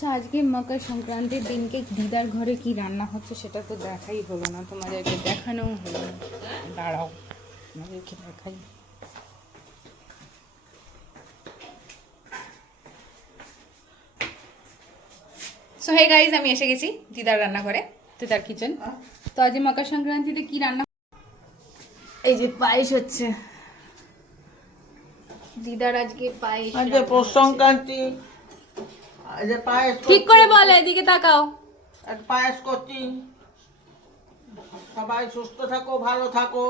আচ্ছা, আজকে মকর সংক্রান্তির দিনকে দিদার ঘরে কি রান্না হচ্ছে সেটা তো দেখাই হলো না, তোমাদেরকে দেখানোও হলো না। দাঁড়াও তোমাদেরকে দেখাই। সো হে গাইজ, আমি এসে গেছি দিদার রান্নাঘরে, দিদার কিচেন। তো আজ মকর সংক্রান্তিতে কি রান্না, এই যে পায়েস হচ্ছে। দিদার আজকে পায়েস, আজ পৌষ সংক্রান্তি, আজ পায়েস ঠিক করে বলে, এদিকে তাকাও। আজ পায়েস করছি। সবাই সুস্থ থাকো, ভালো থাকো,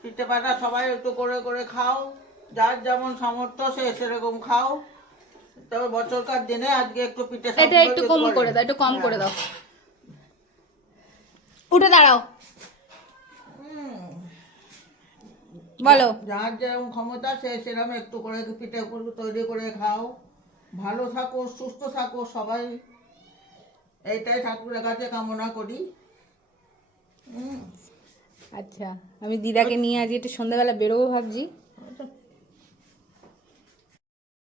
পিঠে পাটা সবাই একটু করে করে খাও, যার যেমন সামর্থ্য সে সেরকম খাও। তবে বছরকার দিনে আজকে একটু পিঠে এটা একটু কম করে দাও, একটু কম করে দাও। উঠে দাঁড়াও, বলো। যার যেরকম ক্ষমতা সে সেরকম একটু করে পিঠে তৈরি করে খাও, ভালো থাকো, সুস্থ থাকো সবাই, এইটাই ঠাকুরের কাছে কামনা করি। আচ্ছা, আমি দিদাকে নিয়ে আজ একটু সন্ধ্যাবেলা বেরোবো ভাবছি।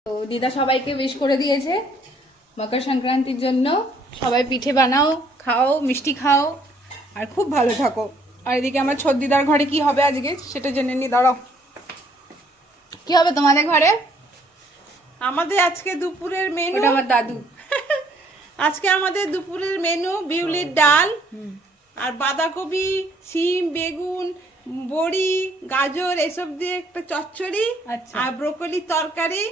তো দিদা সবাইকে উইশ করে দিয়েছে মকর সংক্রান্তির জন্য। সবাই পিঠে বানাও, খাও, মিষ্টি খাও, আর খুব ভালো থাকো। আর এদিকে আমার ছোট দিদার ঘরে কি হবে আজকে সেটা জেনে নি, দাঁড়াও। কি হবে তোমাদের ঘরে? আমাদের আজকে দুপুরের মেনু, ওটা আমার দাদু। আজকে আমাদের দুপুরের মেনু বিউলির ডাল আর বাঁধাকপি, শিম, বেগুন, বড়ি, গাজর এসব দিয়ে একটা চচ্চড়ি, আচ্ছা। আর ব্রোকলি তরকারি,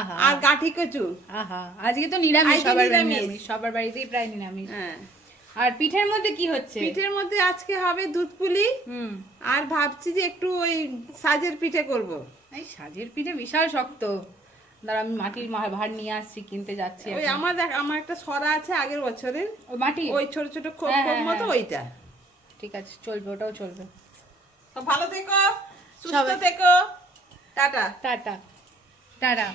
আহা আর গাঠি কচু। আহা, আজকে তো নিরামিষ, আজকে সবার নিরামিষ। নিরামিষ, সবার বাড়িতেই প্রায় নিরামিষ। হ্যাঁ, আর পিঠের মধ্যে কি হচ্ছে? পিঠের মধ্যে আজকে হবে দুধ পুলি, আর ভাবছি যে একটু ওই সাজের পিঠে করব। এই সাজের পিঠে বিশাল শক্ত। দাঁড়া, আমি মাটির ভাঁড় নিয়ে আসছি, কিনতে যাচ্ছি ওই এখন। আমার একটা সরা আছে আগের বছরের, ওই মাটি, ওই ছোট ছোট খোপ হ্যাঁ, খোপ হ্যাঁ, মতো, হ্যাঁ। ওইটা। ঠিক আছে, চলবে, ওটাও চলবে। তো ভালো থেকো, সুস্থ সবাই- থেকো, টাটা। Tata tata.